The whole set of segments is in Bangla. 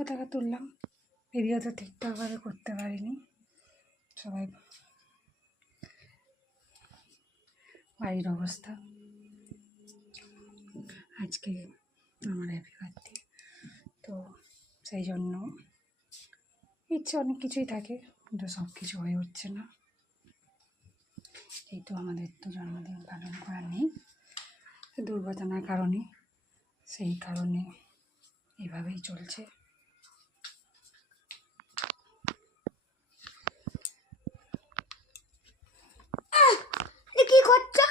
পতাকা তুললাম। ভিডিও তো ঠিকঠাকভাবে করতে পারিনি, সবাই বাড়ির অবস্থা। আজকে আমার হ্যাপি বার্থডে, তো সেই জন্য ইচ্ছে অনেক কিছুই থাকে, কিন্তু সব কিছু হয়ে উঠছে না। এই তো আমাদের তো জন্মদিন পালন করা নেই দুর্ঘটনার কারণে, সেই কারণে এভাবেই চলছে। কি করছো?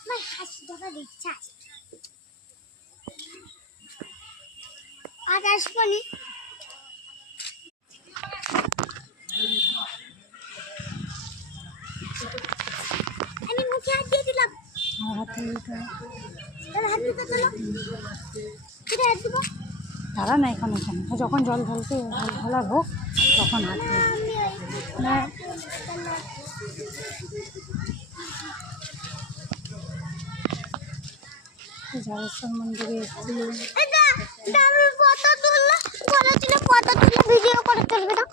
আমার হাসি দেখা দেখছে আর আসবনি। আমি মুখে হাত দিয়ে দিলাম। দাঁড়া না এখন, এখানে যখন জল ঢালাবো তখন হাত না। জালেশ্বর মন্দিরে এসেছি। ফটো তুললে ভিডিও করে তুলবে না।